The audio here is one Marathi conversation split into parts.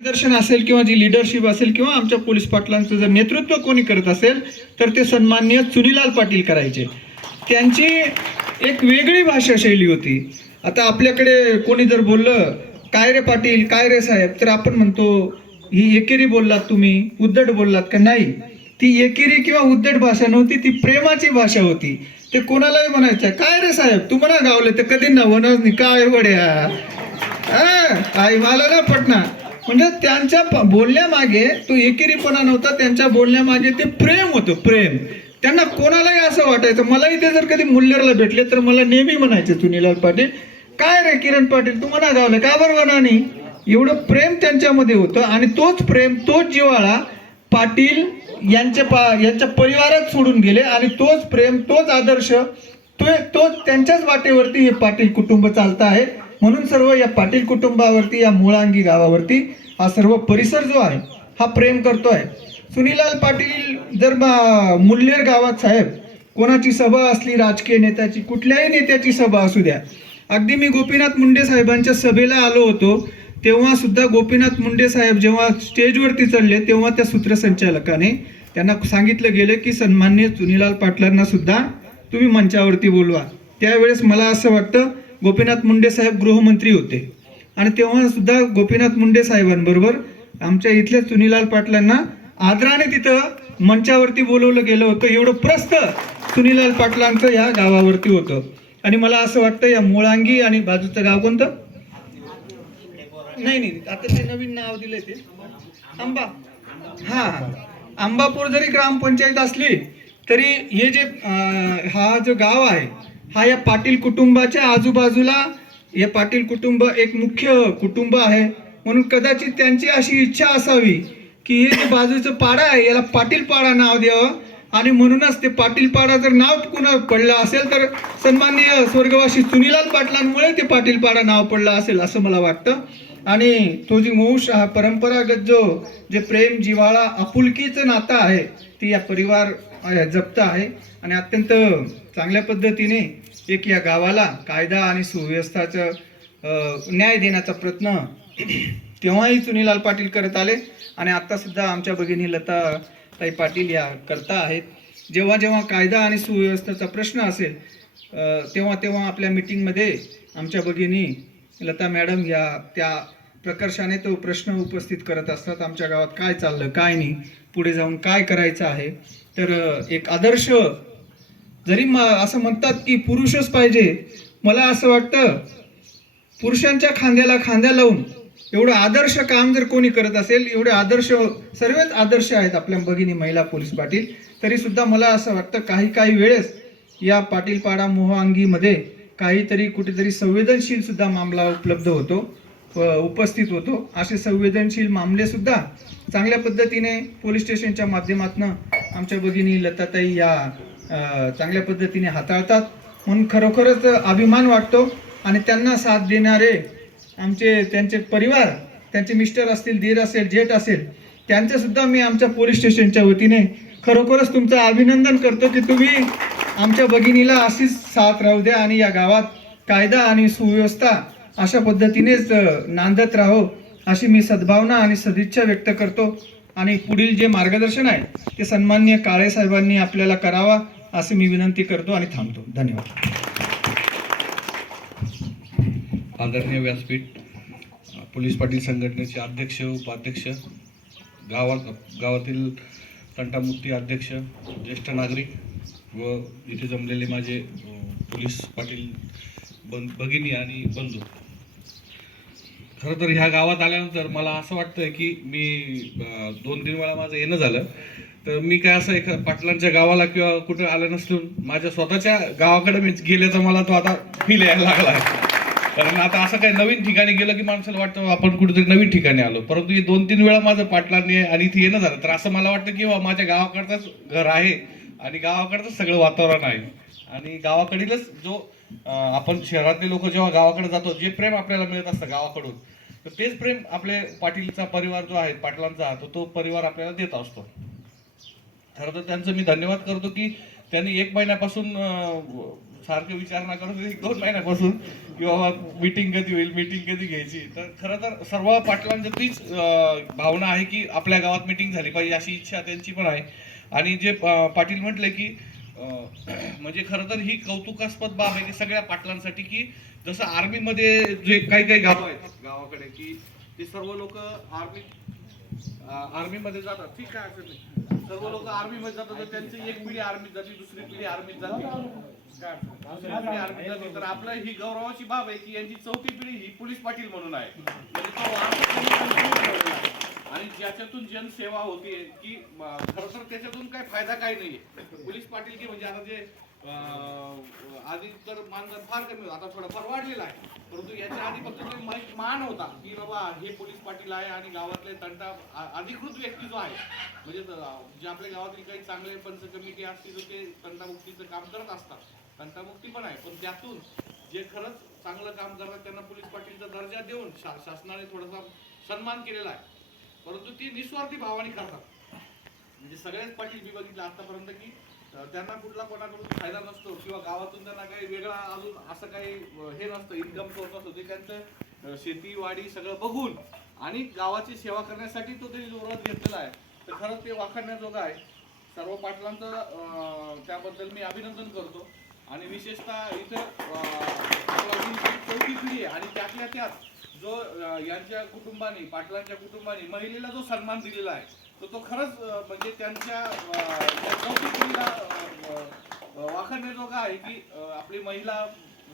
दर्शन असेल किंवा जी लीडरशिप असेल किंवा आमच्या पोलीस पाटलांचं जर नेतृत्व कोणी करत असेल तर ते सन्माननीय चुनीलाल पाटील करायचे. त्यांची एक वेगळी भाषाशैली होती. आता आपल्याकडे कोणी जर बोललं काय रे पाटील, काय रे साहेब, तर आपण म्हणतो ही एकेरी बोललात तुम्ही, उद्धट बोललात का? नाही, ती एकेरी किंवा उद्धट भाषा नव्हती, ती प्रेमाची भाषा होती. ते कोणालाही म्हणायचं काय रे साहेब, तुम्हाला गावले तर कधी ना होणार नाही, काय वड्या आई मला ना पटना. म्हणजे त्यांच्या बोलण्यामागे तो एकेरीपणा नव्हता, त्यांच्या बोलण्यामागे ते प्रेम होतं, प्रेम. त्यांना कोणालाही असं वाटायचं. मलाही ते जर कधी मुल्लेरला भेटले तर मला नेहमी म्हणायचे चुनीलाल पाटील काय रे किरण पाटील तुम्हाला गावलं का बरोबर नाही. एवढं प्रेम त्यांच्यामध्ये होतं आणि तोच प्रेम, तोच जिव्हाळा पाटील यांच्या परिवारात सोडून गेले आणि तोच प्रेम, तोच आदर्श, तोच त्यांच्याच वाटेवरती हे पाटील कुटुंब चालतं आहे. म्हणून सर्व या पाटील कुटुंबावरती, या मुळांगी गावावरती हा सर्व परिसर जो आहे हा प्रेम करतोय. सुनीलाल पाटील जर मुल्लेर गावात साहेब कोणाची सभा असली, राजकीय नेत्याची, कुठल्याही नेत्याची सभा असू द्या, अगदी मी गोपीनाथ मुंडे साहेबांच्या सभेला आलो होतो तेव्हा सुद्धा गोपीनाथ मुंडे साहेब जेव्हा स्टेजवरती चढले तेव्हा त्या सूत्रसंचालकाने त्यांना सांगितलं गेलं की सन्माननीय चुनीलाल पाटलांना सुद्धा तुम्ही मंचावरती बोलवा. त्यावेळेस मला असं वाटतं गोपीनाथ मुंडे साहेब गृहमंत्री होते आणि तेव्हा सुद्धा गोपीनाथ मुंडे साहेबांबरोबर आमच्या इथल्या चुनीलाल पाटलांना आदराने तिथं मंचावरती बोलवलं गेलं होतं. एवढं प्रस्थ चुनीलाल पाटलांचं या गावावरती होतं. आणि मला असं वाटतं या मुळांगी आणि बाजूचं गाव कोणतं, नाही आता ते नवीन नाव दिलंय ते आंबा, हा अंबापूर जरी ग्रामपंचायत असली तरी हे जे हा जो गाव आहे हा या पाटील कुटुंबाच्या आजूबाजूला, हे पाटील कुटुंब एक मुख्य कुटुंब आहे. म्हणून कदाचित त्यांची अशी इच्छा असावी की हे जे बाजूचं पाडा आहे याला पाटील पाडा नाव द्यावं आणि म्हणूनच ते पाटील पाडा जर नाव कुणा पडलं असेल तर सन्माननीय स्वर्गवासी चुनीलाल पाटलांमुळे ते पाटील पाडा नाव पडलं असेल असं मला वाटतं. आणि तो जी वंश हा परंपरागत जे प्रेम, जिव्हाळा, आपुलकीचं नातं आहे ती या परिवार जपत आहे. आणि अत्यंत चांगल्या पद्धतीने एक या गावाला कायदा आणि सुव्यवस्थाचं न्याय देण्याचा प्रयत्न तेव्हाही चुनीलाल पाटील करत आले आणि आता सुद्धा आमच्या भगिनी लता ताई पाटील या करता आहेत. जेव्हा जेव्हा कायदा आणि सुव्यवस्थेचा प्रश्न असेल तेव्हा तेव्हा आपल्या मीटिंगमध्ये आमच्या भगिनी लता मॅडम या त्या प्रकर्षाने तो प्रश्न उपस्थित करत असतात. आमच्या गावात काय चाललं, काय नाही, पुढे जाऊन काय करायचं आहे. तर एक आदर्श, जरी असं म्हणतात की पुरुषच पाहिजे, मला असं वाटतं पुरुषांच्या खांद्याला खांद्या लावून एवढं आदर्श काम जर कोणी करत असेल, एवढे आदर्श, सर्वच आदर्श आहेत आपल्या भगिनी महिला पोलीस पाटील, तरी सुद्धा मला असं वाटतं काही वेळेस या पाटील पाडा मोहांगीमध्ये काहीतरी कुठेतरी संवेदनशील सुद्धा मामला उपस्थित होतो. असे संवेदनशील मामले सुद्धा चांगल्या पद्धतीने पोलीस स्टेशनच्या माध्यमातून आमच्या भगिनी लताताई या चांगल्या पद्धतीने हाताळतात. म्हणून खरोखरच अभिमान वाटतो. आणि त्यांना साथ देणारे त्यांचे परिवार, त्यांचे मिस्टर असतील, दीर असेल, जेठ असेल, त्यांचे सुद्धा मी आमच्या पोलीस स्टेशनच्या वतीने खरोखरच तुमचं अभिनंदन करतो की तुम्ही आमच्या भगिनीला अशीच साथ राहू द्या आणि या गावात कायदा आणि सुव्यवस्था अशा पद्धतीनेच नांदत राहो अशी मी सद्भावना आणि सदिच्छा व्यक्त करतो. आणि पुढील जे मार्गदर्शन आहे ते सन्माननीय काळे साहेबांनी आपल्याला करावा असे मी विनंती करतो आणि थांबतो. धन्यवाद. आदरणीय व्यासपीठ, पोलीस पाटील संघटनेचे अध्यक्ष, उपाध्यक्ष, गावातील तंटामुक्ती अध्यक्ष, ज्येष्ठ नागरिक व इथे जमलेले माझे पोलीस पाटील भगिनी आणि बंधू, खरं तर ह्या गावात आल्यानंतर मला असं वाटतंय की मी 2-3 वेळा माझं येणं झालं तर मी काय असं एका पाटलांच्या गावाला किंवा कुठं आलं नसून माझ्या स्वतःच्या गावाकडे मी गेल्याचा मला तो आता फील यायला लागला आहे. कारण आता असं काही नवीन ठिकाणी गेलं की माणसाला वाटतं आपण कुठेतरी नवीन ठिकाणी आलो. परंतु हे 2-3 वेळा माझं पाटलांनी आणि इथे येणं झालं तर असं मला वाटतं की माझ्या गावाकडचंच घर आहे आणि गावाकडचंच सगळं वातावरण आहे. आणि गावाकडीलच जो आपण शहरातले लोक जेव्हा गावाकडे जातो जे प्रेम आपल्याला मिळत असतं गावाकडून, तर तेच प्रेम आपले पाटीलचा परिवार जो आहे पाटलांचा तो परिवार आपल्याला देत असतो. खरं तर त्यांचं मी धन्यवाद करतो की त्यांनी 1 महिन्यापासून सारखं विचारणा करत 1-2 महिन्यापासून की बाबा मीटिंग कधी होईल, मीटिंग कधी घ्यायची. तर खरं तर सर्व पाटलांची तीच भावना आहे की आपल्या गावात मीटिंग झाली पाहिजे, अशी इच्छा त्यांची पण आहे. आणि जे पाटील म्हटले की म्हणजे खरं तर ही कौतुकास्पद बाब आहे की सगळ्या पाटलांसाठी, की जसं आर्मीमध्ये जे काही गाव आहेत गावाकडे, की ते सर्व लोक आर्मीमध्ये जातात, ठीक आहे, असं नाही, सर्व लोक आर्मीमध्ये जातात, तर त्यांची एक पिढी आर्मीत जाते, दुसरी पिढी आर्मीत जाते, काय दुसरी पिढी आर्मीत जाते. तर आपलं ही गौरवाची बाब आहे की यांची चौथी पिढी ही पोलीस पाटील म्हणून आहे. म्हणजे तो वारसा आणि ज्याच्यातून जनसेवा होते की खरं तर त्याच्यातून काय फायदा काही नाहीये. पोलीस पाटील की म्हणजे आता जे आधी तर मानधन फार कमी होतं, आता थोडंफार वाढलेलं आहे, परंतु याच्या आधी फक्त तो मान होता की बाबा हे पोलीस पाटील आहे आणि गावातले तंटा अधिकृत व्यक्ती जो आहे, म्हणजे जे आपल्या गावातील काही चांगले पंच कमिटी असतील ते तंटामुक्तीचं काम करत असतात, तंटामुक्ती पण आहे, पण त्यातून जे खरंच चांगलं काम करतात त्यांना पोलीस पाटीलचा दर्जा देऊन शासनाने थोडासा सन्मान केलेला आहे. परंतु ती निस्वार्थी भावाने करतात. म्हणजे सगळ्याच पाटील मी बघितलं आतापर्यंत की त्यांना कुठला कोणाकडून फायदा नसतो किंवा गावातून त्यांना काही वेगळा अजून असं काही हे नसतं, इन्कम सोर्स नसतो, ते त्यांचं शेती वाडी सगळं बघून आणि गावाची सेवा करण्यासाठी तो त्यांनी जोरात घेतलेला आहे. तर खरंच ते वाखाणण्याजोगं आहे. सर्व पाटलांचं त्याबद्दल मी अभिनंदन करतो. आणि विशेषतः इथं चौथी पिढी आहे आणि त्यातल्या त्यात जो यांच्या कुटुंबाने, पाटलांच्या कुटुंबाने महिलेला जो सन्मान दिलेला आहे, तर तो खरंच म्हणजे त्यांच्या चौथी पिढीला वाखाणण्याजोगा आहे की आपली महिला,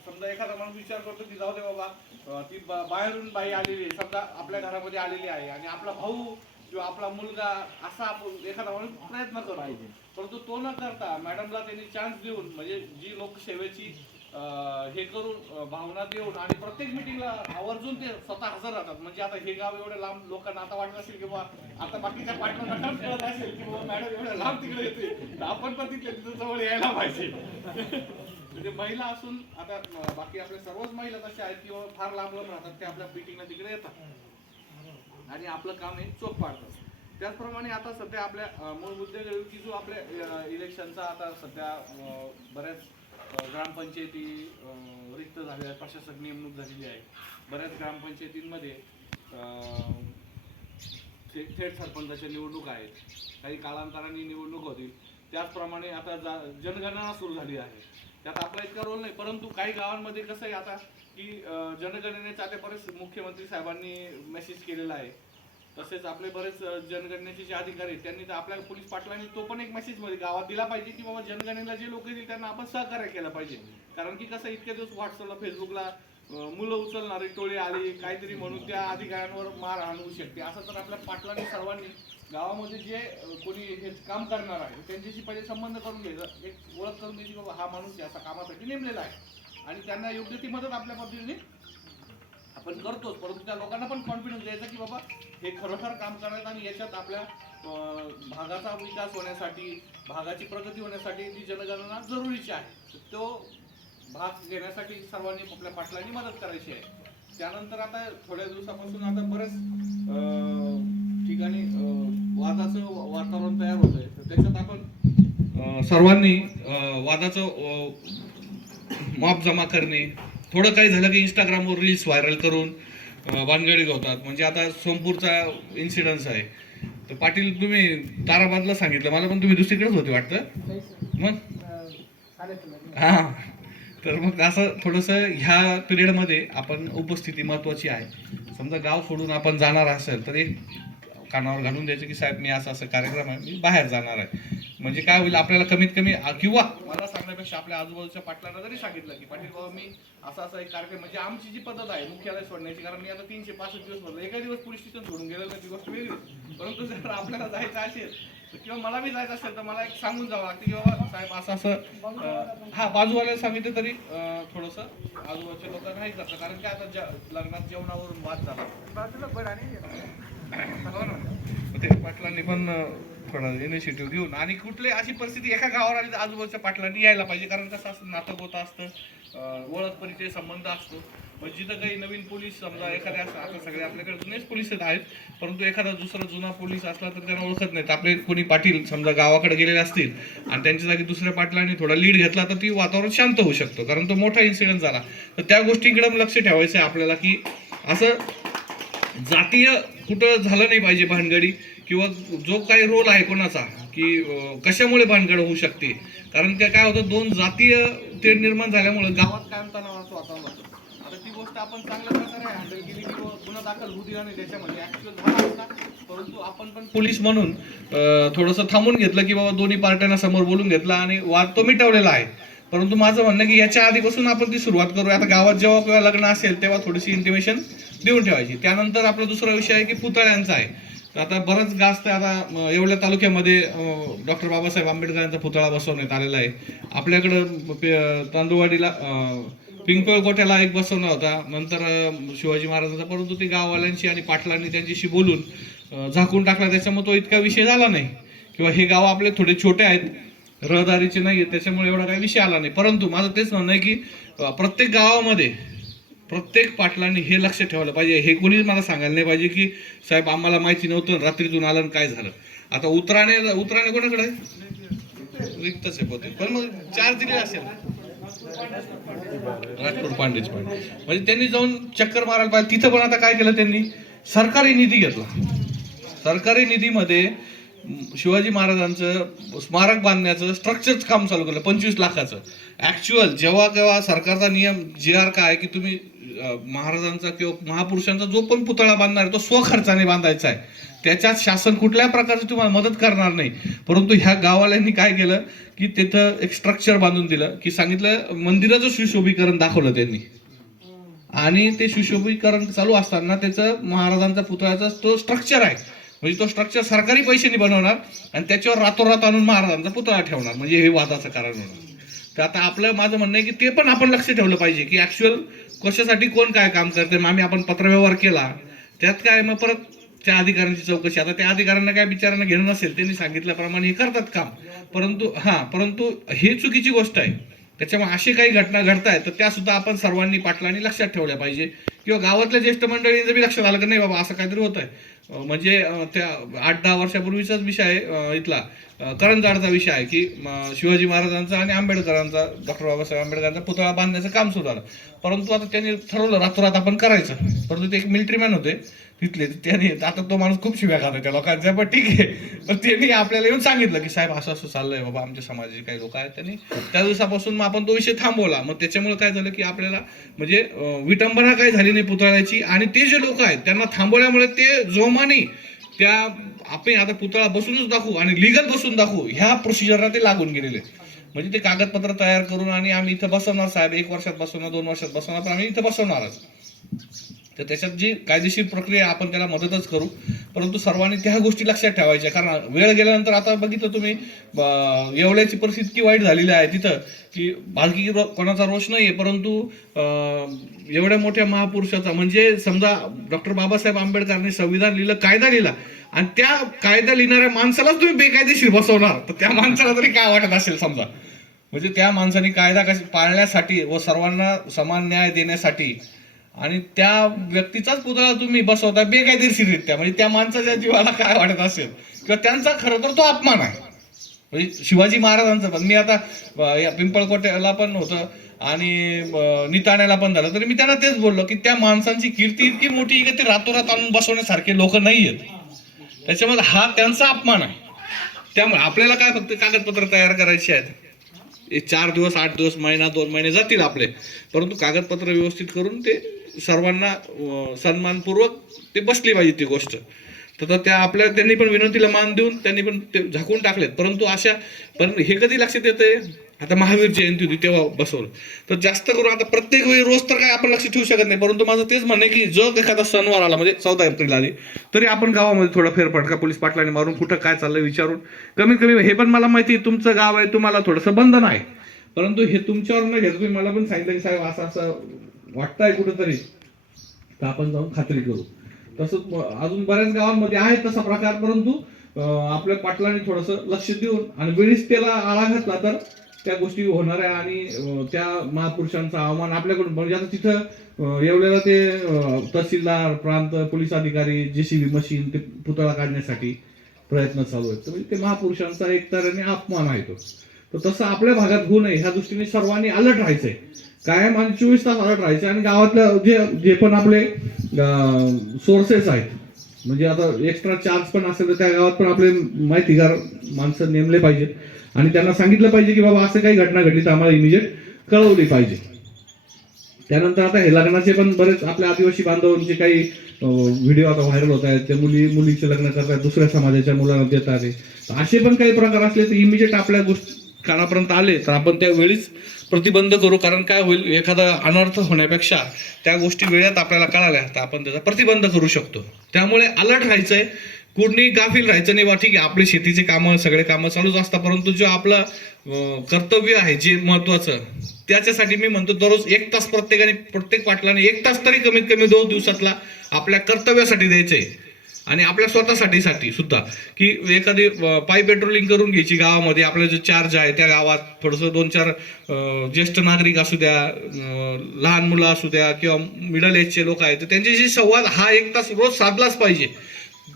समजा एखादा माणूस विचार करतो की जाऊ दे बाबा ती बाहेरून बाई आलेली आहे, समजा आपल्या घरामध्ये आलेली आहे आणि आपला भाऊ किंवा आपला मुलगा असा एखादा माणूस प्रयत्न करतो, परंतु तो न करता मॅडमला त्यांनी चान्स देऊन, म्हणजे जी लोकसेवेची हे करून भावना देऊन आणि प्रत्येक मिटिंगला आवर्जून ते स्वतः हजर राहतात. म्हणजे आता हे गाव एवढं लांब लोकांना आता वाटत असेल की बाबा आता बाकीच्या पार्टनरला कळत असेल की बाबा मॅडम एवढ्या लांब तिकडे येते, तर आपण पण तिथे तिथं जवळ यायला पाहिजे. म्हणजे महिला असून आता बाकी आपल्या सर्वच महिला तशा आहेत की फार लांब लांब राहतात, ते आपल्या मिटिंगला तिकडे येतात आणि आपलं काम हे चोख पाडतात. त्याचप्रमाणे आता सध्या आपल्या मूळ मुद्दे की जो आपल्या इलेक्शनचा आता सध्या बऱ्याच ग्रामपंचायती रिक्त झालेल्या आहेत, प्रशासक नेमणूक झालेली आहे. बऱ्याच ग्रामपंचायतींमध्ये थेट सरपंचाच्या निवडणूक आहेत, काही कालांतराने निवडणूक होतील. त्याचप्रमाणे आता जनगणना सुरू झाली आहे, त्यात आपला इतका रोल नाही, परंतु काही गावांमध्ये कसं आहे आता की जनगणनेचा आता बरेच मुख्यमंत्री साहेबांनी मेसेज केलेला आहे. तसेच आपले बरेच जनगणनेचे जे अधिकारी आहेत त्यांनी तर आपल्या पोलीस पाटलांनी तो पण एक मेसेज मध्ये गावात दिला पाहिजे की बाबा जनगणनेला जे लोक येतील त्यांना आपण सहकार्य केलं पाहिजे. कारण की कसं इतके दिवस व्हॉट्सअपला फेसबुकला मुलं उचलणारी टोळी आली काहीतरी म्हणून त्या अधिकाऱ्यांवर मारहाण होऊ शकते. असं तर आपल्या पाटलांनी सर्वांनी गावामध्ये जे कोणी हे काम करणार आहे त्यांच्याशी पहिले संबंध करून घ्यायचा, एक ओळख करून द्यायची बाबा हा माणूस याचा कामासाठी नेमलेला आहे आणि त्यांना योग्य ती मदत आपल्या पद्धतीने आपण करतोच. परंतु त्या लोकांना पण कॉन्फिडन्स द्यायचा की बाबा हे खरोखर काम करण्यात आणि याच्यात आपल्या भागाचा विकास होण्यासाठी, भागाची प्रगती होण्यासाठी ती जनगणना जरुरीची आहे. तो भाग घेण्यासाठी सर्वांनी आपल्या पाटलांनी मदत करायची आहे. त्यानंतर आता थोड्या दिवसापासून आता बरेच ठिकाणी वादाचं वातावरण तयार होत आहे, तर त्याच्यात आपण सर्वांनी वादाचं माप जमा करणे, थोडं काही झालं की इंस्टाग्रामवर रील्स व्हायरल करून भानगडी होतात. म्हणजे आता सोमपूरचा इन्सिडन्स आहे, तर पाटील तुम्ही ताराबादला सांगितलं मला, पण तुम्ही दुसरीकडेच होते वाटतं मग. हां, तर मग असं थोडंसं ह्या पिरियडमध्ये आपण उपस्थिती महत्त्वाची आहे. समजा गाव सोडून आपण जाणार असेल तर एक कानावर घालून द्यायचं की साहेब मी असं कार्यक्रम आहे, मी बाहेर जाणार आहे. म्हणजे काय होईल आपल्याला कमीत कमी, किंवा मला सांगण्यापेक्षा आपल्या आजूबाजूच्या पाटलांना जरी सांगितलं की पाटील बाबा मी असा एक कार्यक्रम, म्हणजे आमची जी पद्धत आहे मुख्यालय सोडण्याची, कारण मी आता 365 दिवस भरलो, एका दिवस पोलीस स्टेशन सोडून गेलेलं नाही ती गोष्ट वेगळी. परंतु जर आपल्याला जायचं असेल किंवा मला बी जायचं असेल तर मला एक सांगून जावं लागतं की बाबा साहेब असं हा बाजूवाल्याला सांगितलं तरी थोडंसं आजूबाजूच्या लोकांना हे करतं. कारण की आता लग्नात जेवणावरून वाद झाला ते पाटलांनी पण थोडं इनिशिएटिव्ह घेऊन, आणि कुठली अशी परिस्थिती एका गावावर आली तर आजूबाजूच्या पाटलांनी यायला पाहिजे. कारण कसं असतं नातं गोतं असतं, ओळख परिचय संबंध असतो. मग जिथं काही नवीन पोलीस समजा एखाद्या आता सगळे आपल्याकडे जुनेच पोलीस आहेत, परंतु एखादा दुसरा जुना पोलीस असला तर त्यांना ओळखत नाहीत. आपले कोणी पाटील समजा गावाकडे गेलेले असतील आणि त्यांच्या जागी दुसऱ्या पाटलांनी थोडा लीड घेतला तर ती वातावरण शांत होऊ शकतं, कारण तो मोठा इन्सिडेंट झाला. तर त्या गोष्टींकडे लक्ष ठेवायचं आहे आपल्याला, की असं जातीय कुठं झालं नाही पाहिजे भानगडी, किंवा जो काही रोल आहे कोणाचा की कशामुळे भानगड होऊ शकते. कारण ते काय होतं, दोन जातीय ते निर्माण झाल्यामुळे गावात काय तणावाचं वातावरण होतं. आता ती गोष्ट आपण चांगल्या प्रकारे हँडल केली की गुन्हा दाखल होऊ दिला नाही त्याच्यामध्ये ऍक्च्युअल झाला असता, परंतु आपण पण पोलीस म्हणून थोडंसं थांबून घेतलं की बाबा दोन्ही पार्ट्यांना समोर बोलून घेतला आणि वाद तो मिटवलेला आहे. परंतु माझं म्हणणं की याच्या आधीपासून आपण ती सुरुवात करूया. आता गावात जेव्हा किंवा लग्न असेल तेव्हा थोडीशी इंटिमेशन देऊन ठेवायची. त्यानंतर आपला दुसरा विषय आहे की पुतळ्यांचा आहे. आता बरंच गास्त आता येवल्या तालुक्यामध्ये डॉक्टर बाबासाहेब आंबेडकरांचा पुतळा बसवण्यात आलेला आहे. आपल्याकडं तांदुळवाडीला पिंपळ गोठ्याला एक बसवला होता, नंतर शिवाजी महाराजांचा, परंतु ते गाववाल्यांशी आणि पाटलांनी त्यांच्याशी बोलून झाकून टाकला. त्याच्यामुळे तो इतका विषय झाला नाही. किंवा हे गाव आपले थोडे छोटे आहेत, रहदारीचे नाही आहेत, त्याच्यामुळे एवढा काही विषय आला नाही. परंतु माझं तेच म्हणणं आहे की प्रत्येक गावामध्ये प्रत्येक पाटलांनी हे लक्ष ठेवलं पाहिजे. हे कोणीच मला सांगायला नाही पाहिजे की साहेब आम्हाला माहिती नव्हतं, रात्रीतून आलं काय झालं. आता उतराणे कोणाकडे रिक्तच आहे पोते, पण मग चार्ज दिले असेल राजपूर पांडेच म्हणजे त्यांनी जाऊन चक्कर मारायला पाहिजे तिथं. पण आता काय केलं त्यांनी, सरकारी निधी घेतला. सरकारी निधीमध्ये शिवाजी महाराजांचं स्मारक बांधण्याचं स्ट्रक्चरचं काम चालू केलं 25 लाखाचं. ऍक्च्युअल जेव्हा केव्हा सरकारचा नियम GR काय आहे की तुम्ही महाराजांचा किंवा महापुरुषांचा जो पण पुतळा बांधणार आहे तो स्वखर्चाने बांधायचा आहे. त्याच्यात शासन कुठल्याही प्रकारची तुम्हाला मदत करणार नाही. परंतु ह्या गाववाल्यांनी काय केलं की तिथं एक स्ट्रक्चर बांधून दिलं, की सांगितलं मंदिराचं सुशोभीकरण दाखवलं त्यांनी, आणि ते सुशोभीकरण चालू असताना त्याचं महाराजांचा पुतळ्याचा तो स्ट्रक्चर आहे. म्हणजे तो स्ट्रक्चर सरकारी पैशाने बनवणार आणि त्याच्यावर रातोरात आणून महाराजांचा पुतळा ठेवणार, म्हणजे हे वादाचं कारण होणार. तर आता आपलं माझं म्हणणं आहे की ते पण आपण लक्ष ठेवलं पाहिजे की ऍक्च्युअल कशासाठी कोण काय काम करते. आम्ही आपण पत्रव्यवहार केला त्यात काय, मग परत त्या अधिकाऱ्यांची चौकशी. आता त्या अधिकाऱ्यांना काय बिचारांना घेणं नसेल, त्यांनी सांगितल्याप्रमाणे हे करतात काम. परंतु हे चुकीची गोष्ट आहे. त्याच्यामुळे अशी काही घटना घडतायत तर त्या सुद्धा आपण सर्वांनी पाटलांनी लक्षात ठेवल्या पाहिजे, किंवा गावातल्या ज्येष्ठ मंडळींचं बी लक्षात आलं की नाही बाबा असं काहीतरी होत आहे. म्हणजे त्या 8-10 वर्षापूर्वीचाच विषय आहे इथला करंजाडचा विषय आहे की शिवाजी महाराजांचा आणि आंबेडकरांचा, डॉक्टर बाबासाहेब आंबेडकरांचा पुतळा बांधण्याचं काम सुरू झालं. परंतु आता त्यांनी ठरवलं रातोरात आपण करायचं. परंतु ते एक मिलिटरी मॅन होते तिथले, त्यांनी, आता तो माणूस खूप शिव्या खातो त्या लोकांच्या, पण ठीक आहे. पण त्यांनी आपल्याला येऊन सांगितलं की साहेब असं असं चाललंय बाबा, आमच्या समाजाचे काही लोक आहेत. त्यांनी त्या दिवसापासून मग आपण तो विषय थांबवला. मग त्याच्यामुळे काय झालं की आपल्याला म्हणजे विटंबना काही झाली नाही पुतळ्याची, आणि ते जे लोक आहेत त्यांना थांबवल्यामुळे ते जोमाने त्या आपण आता पुतळा बसूनच दाखवू आणि लिगल बसून दाखवू ह्या प्रोसिजरला ते लागून गेलेले. म्हणजे ते कागदपत्र तयार करून आणि आम्ही इथं बसवणार साहेब, 1 वर्षात बसवणार, 2 वर्षात बसवणार, पण आम्ही इथं बसवणारच. तर त्याच्यात जी कायदेशीर प्रक्रिया आपण त्याला मदतच करू. परंतु सर्वांनी त्या गोष्टी लक्षात ठेवायच्या, कारण वेळ गेल्यानंतर आता बघितलं तुम्ही येवल्याची परिस्थिती इतकी वाईट झालेली आहे तिथं की बालकी कोणाचा रोष नाहीये, परंतु एवढ्या मोठ्या महापुरुषाचा, म्हणजे समजा डॉक्टर बाबासाहेब आंबेडकरांनी संविधान लिहिलं, कायदा लिहिला, आणि त्या कायदा लिहिणाऱ्या माणसालाच तुम्ही बेकायदेशीर बसवणार, तर त्या माणसाला तरी काय वाटत असेल समजा. म्हणजे त्या माणसाने कायदा कशी पाळण्यासाठी व सर्वांना समान न्याय देण्यासाठी, आणि त्या व्यक्तीचाच पुतळा तुम्ही बसवता बेकायदेशीररित्या, म्हणजे त्या माणसाच्या जीवाला काय वाटत असेल, किंवा त्यांचा खरं तर तो अपमान आहे. म्हणजे शिवाजी महाराजांचं पण, मी आता पिंपळकोट्याला पण होतं आणि निताण्याला पण झालं, तरी मी त्यांना तेच बोललो की त्या माणसांची कीर्ती इतकी मोठी की ते रातोरात आणून बसवण्यासारखे लोक नाही आहेत. त्याच्यामध्ये हा त्यांचा अपमान आहे. त्यामुळे आपल्याला काय फक्त कागदपत्र तयार करायचे आहेत. 4 दिवस, 8 दिवस, महिना, 2 महिने जातील आपले, परंतु कागदपत्र व्यवस्थित करून ते सर्वांना सन्मानपूर्वक ते बसली पाहिजे ती गोष्ट. तर त्या आपल्या त्यांनी पण विनंतीला मान देऊन त्यांनी पण ते झाकून टाकलेत. परंतु पण हे कधी लक्षात येते, आता महावीर जयंती होती तेव्हा बसवलं. तर जास्त करून आता प्रत्येक वेळी रोज तर काय आपण लक्ष ठेवू शकत नाही, परंतु माझं तेच म्हणणं आहे की जो एखादा सणवार आला, म्हणजे 14 एप्रिल आली, तरी आपण गावामध्ये थोडा फेरफटका पोलीस पाटलांनी मारून कुठं काय चाललंय विचारून, कमीत कमी हे पण मला माहिती आहे तुमचं गाव आहे, तुम्हाला थोडंसं बंधन आहे, परंतु हे तुमच्यावर न घेत तुम्ही मला पण सांगितलं की साहेब असं असं वाटतंय कुठंतरी, तर आपण जाऊन खात्री करू. तसंच अजून बऱ्याच गावांमध्ये आहे तसा प्रकार, परंतु आपल्या पाटलांनी थोडंसं लक्ष देऊन आणि वेळीच त्याला आळा घातला तर त्या गोष्टी होणाऱ्या आणि त्या महापुरुषांचा अवमान आपल्याकडून म्हणजे आता तिथं येवल्याला ते तहसीलदार, प्रांत पोलीस अधिकारी, JCB मशीन ते पुतळा काढण्यासाठी प्रयत्न चालू आहेत. तर म्हणजे ते महापुरुषांचा एक तऱ्हेने अपमान आहे तो. तर तसं आपल्या भागात होऊ नये ह्या दृष्टीने सर्वांनी अलर्ट राहायचंय कायम आणि 24 तास अलर्ट राहायचं. आणि गावातलं जे जे पण आपले सोर्सेस आहेत म्हणजे आता एक्स्ट्रा चार्ज पण असेल तर त्या गावात पण आपले माहितीगार माणसं नेमले पाहिजेत आणि त्यांना सांगितलं पाहिजे की बाबा असं काही घटना घडली तर आम्हाला इमिजिएट कळवली पाहिजे. त्यानंतर आता हे लग्नाचे पण बरेच आपल्या आदिवासी बांधवांचे काही व्हिडिओ आता व्हायरल होत आहेत. ते मुलीचे लग्न करतात, दुसऱ्या समाजाच्या मुलांना देतात. असे पण काही प्रकार असले तर इमिजिएट आपल्या गोष्टी कानापर्यंत आले तर आपण त्या वेळीच प्रतिबंध करू. कारण काय होईल, एखादा अनर्थ होण्यापेक्षा त्या गोष्टी वेळेत आपल्याला कळाल्या तर आपण त्याचा प्रतिबंध करू शकतो. त्यामुळे अलर्ट राहायचंय, कुणी गाफील राहायचं नाही. बा ठीक आहे आपले शेतीचे कामं सगळे कामं चालूच असतात, परंतु जो आपलं कर्तव्य आहे जे महत्वाचं त्याच्यासाठी मी म्हणतो दररोज 1 तास प्रत्येक पाटलाने 1 तास तरी कमीत कमी 2 दिवसातला आपल्या कर्तव्यासाठी द्यायचंय. आणि आपल्या स्वतःसाठी सुद्धा की एखादी पायी पेट्रोलिंग करून घ्यायची गावामध्ये. आपला जो चार्ज आहे त्या गावात थोडंसं 2-4 ज्येष्ठ नागरिक असू द्या, लहान मुलं असू द्या किंवा मिडल एजचे लोक आहेत तर त्यांच्याशी संवाद हा 1 तास रोज साधलाच पाहिजे.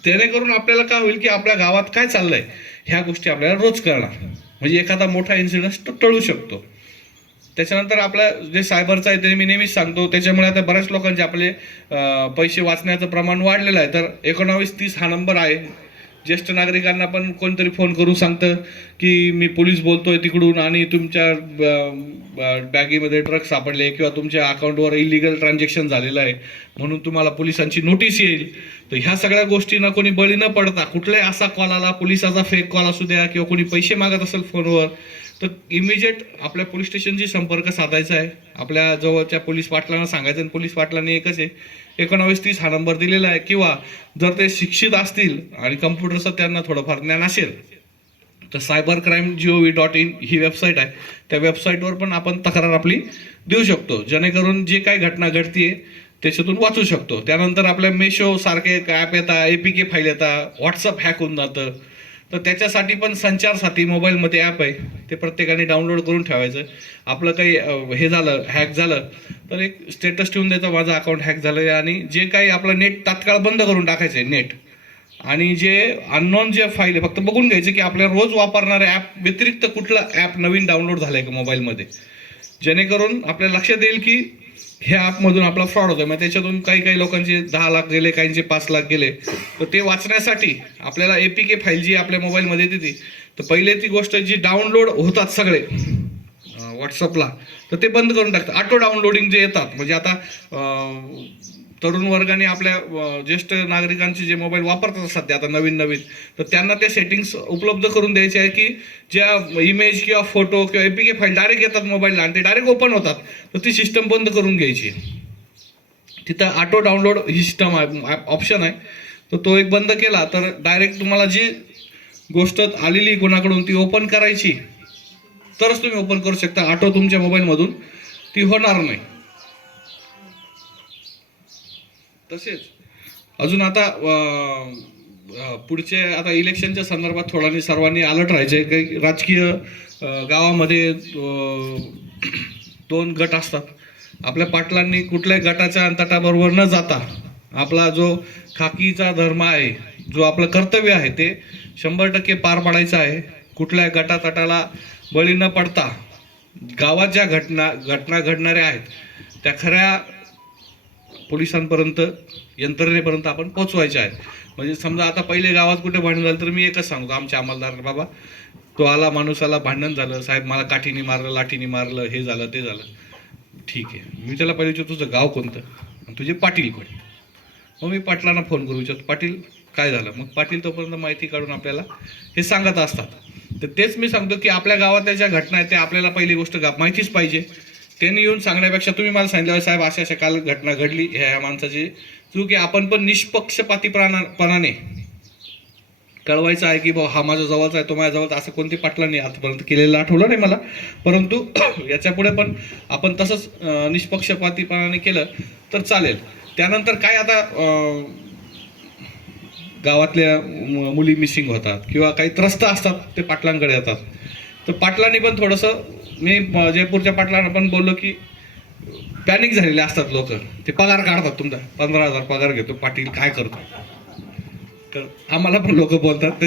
जेणेकरून आपल्याला काय होईल की आपल्या गावात काय चाललंय ह्या गोष्टी आपल्याला रोज कळणार. म्हणजे एखादा मोठा इन्सिडेंट टळू शकतो. त्याच्यानंतर आपलं जे सायबरचं आहे ते मी नेहमीच सांगतो, त्याच्यामुळे आता बऱ्याच लोकांचे आपले पैसे वाचण्याचं प्रमाण वाढलेलं आहे. तर 1930 हा नंबर आहे. ज्येष्ठ नागरिकांना पण कोणतरी फोन करून सांगतं की मी पोलीस बोलतोय तिकडून आणि तुमच्या बॅगेमध्ये ड्रग्ज सापडले किंवा तुमच्या अकाउंटवर इलिगल ट्रान्झॅक्शन झालेलं आहे म्हणून तुम्हाला पोलिसांची नोटीस येईल. तर ह्या सगळ्या गोष्टींना कोणी बळी न पडता कुठलाही असा कॉल आला, पोलिसाचा फेक कॉल असू द्या किंवा कोणी पैसे मागत असेल फोनवर तर इमिजिएट आपल्या पोलीस स्टेशनशी संपर्क साधायचा आहे. आपल्या जवळच्या पोलीस पाटलांना सांगायचं आणि पोलीस पाटलांनी एकच आहे 1930 हा नंबर दिलेला आहे. किंवा जर ते शिक्षित असतील आणि कम्प्युटरचं त्यांना थोडंफार ज्ञान असेल तर cybercrime.gov.in ही वेबसाईट आहे. त्या वेबसाईटवर पण आपण तक्रार आपली देऊ शकतो जेणेकरून जे काही घटना घडतीये त्याच्यातून वाचू शकतो. त्यानंतर आपल्या मेशो सारखे ॲप येतात, APK फाईल येतात, व्हॉट्सअप हॅक होऊन जातं. तर त्याच्यासाठी पण संचार साथी मोबाईलमध्ये ॲप आहे, ते प्रत्येकाने डाउनलोड करून ठेवायचं. आपलं काही हे झालं हॅक झालं तर एक स्टेटस ठेवून द्यायचं माझं अकाउंट हॅक झालं. आणि जे काही आपलं नेट तात्काळ बंद करून टाकायचं आहे नेट. आणि जे अननोन जे फाईल आहे फक्त बघून घ्यायचे की आपल्या रोज वापरणाऱ्या ॲप व्यतिरिक्त कुठला ॲप नवीन डाउनलोड झालाय का मोबाईलमध्ये, जेणेकरून आपल्याला लक्षात येईल की ह्या ॲपमधून आपला फ्रॉड होतोय. मग त्याच्यातून काही लोकांचे 10 लाख गेले, काहींचे 5 लाख गेले. तर ते वाचण्यासाठी आपल्याला APK फाईल जी आपल्या मोबाईलमध्ये येते तर पहिले ती गोष्ट जी डाउनलोड होतात सगळे व्हॉट्सअपला तर ते बंद करून टाकतात. ऑटो डाउनलोडिंग जे येतात म्हणजे आता तरुण वर्गाने आपल्या ज्येष्ठ नागरिकांचे जे मोबाईल वापरतात सध्या आता नवीन तर त्यांना ते सेटिंग्स उपलब्ध करून द्यायचे आहे की ज्या इमेज किंवा फोटो किंवा APK फाईल डायरेक्ट येतात मोबाईलला आणि ते डायरेक्ट ओपन होतात तर ती सिस्टम बंद करून घ्यायची. तिथं ऑटो डाउनलोड ही सिस्टम ऑप्शन आहे. तर तो एक बंद केला तर डायरेक्ट तुम्हाला जी गोष्ट आलेली कोणाकडून ती ओपन करायची तरच तुम्ही ओपन करू शकता. ऑटो तुमच्या मोबाईलमधून ती होणार नाही. तसेच अजून आता पुढचे आता इलेक्शनच्या संदर्भात थोडा सर्वांनी अलर्ट राहायचे. काही राजकीय गावामध्ये 2 गट असतात. आपल्या पाटलांनी कुठल्याही गटाच्या तटाबरोबर न जाता आपला जो खाकीचा धर्म आहे, जो आपलं कर्तव्य आहे ते 100% पार पाडायचं आहे. कुठल्या गटातटाला बळी न पडता गावात ज्या घटना घडणाऱ्या आहेत त्या खऱ्या पोलिसांपर्यंत यंत्रणेपर्यंत आपण पोहोचवायचे आहे. म्हणजे समजा आता पहिले गावात कुठे भांडण झालं तर मी एकच सांगतो आमच्या अंमलदार बाबा तो आला, माणूस आला, भांडण झालं, साहेब मला काठीने मारलं, लाठीने मारलं, हे झालं ते झालं. ठीक आहे, मी त्याला पहिले विचारतो तुझं गाव कोणतं आणि तुझे पाटील कोण. मग मी पाटलांना फोन करू विचारतो पाटील काय झालं. मग पाटील तोपर्यंत माहिती काढून आपल्याला हे सांगत असतात. तर तेच मी सांगतो की आपल्या गावातल्या ज्या घटना आहेत त्या आपल्याला पहिली गोष्ट माहितीच पाहिजे. त्यांनी येऊन सांगण्यापेक्षा तुम्ही मला सांगितलं साहेब अशा काल घटना घडली ह्या माणसाची चूक आहे, आपण पण निष्पक्षपातीपणाने कळवायचं आहे की बाबा हा माझ्या जवळचा आहे तो माझ्या जवळचा. असं कोणती पाटलांनी आतापर्यंत केलेलं आठवलं नाही मला, परंतु याच्या पुढे पण आपण तसंच निष्पक्षपातीपणाने केलं तर चालेल. त्यानंतर काय आता गावातल्या मुली मिसिंग होतात किंवा काही त्रस्त असतात ते पाटलांकडे येतात तर पाटलांनी पण थोडंसं, मी जयपूरच्या पाटलांना पण बोललो की पॅनिक झालेले असतात लोक, ते पगार काढतात तुमचा 15,000 पगार घेतो पाटील, काय करतो. तर आम्हाला पण लोक बोलतात